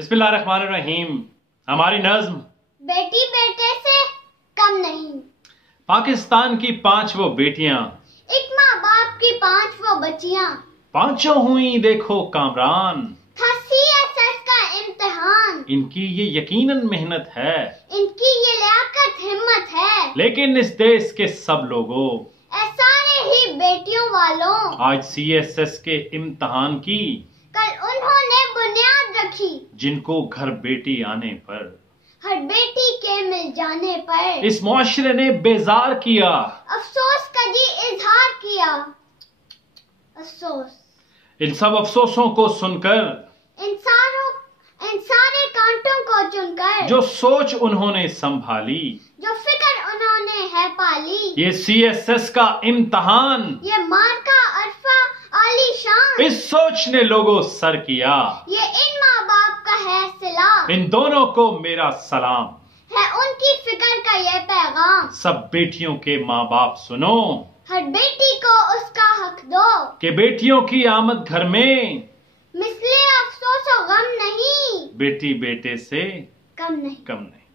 बिस्मिल्लाहिर्रहमानिर्रहीम। हमारी नज्म बेटी बेटे से कम नहीं। पाकिस्तान की 5 वो बेटियां, एक माँ बाप की 5 वो बच्चियां, पांचों हुई देखो कामरान। था CSS का इम्तिहान, इनकी ये यकीनन मेहनत है, इनकी ये लियाकत हिम्मत है। लेकिन इस देश के सब लोगों, ऐ सारे ही बेटियों वालों, आज CSS के इम्तिहान की कल उन्होंने बुनियाद रखी। जिनको घर बेटी आने पर, हर बेटी के मिल जाने पर, इस मुआशरे ने बेजार किया, अफसोस का जी इजहार किया। अफसोस इन सब अफसोसों को सुनकर, इन सारे कांटों को चुनकर, जो सोच उन्होंने संभाली, जो फिक्र उन्होंने है पाली, ये CSS का इम्तिहान, ये मार्का अरफा आली शान, इस सोच ने लोगों सर किया। ये इन माँ बाप का है सिला, इन दोनों को मेरा सलाम। है उनकी फिक्र का ये पैगाम। सब बेटियों के माँ बाप सुनो, हर बेटी को उसका हक दो, कि बेटियों की आमद घर में मिसले अफसोस और गम नहीं, बेटी बेटे से कम नहीं। कम नहीं।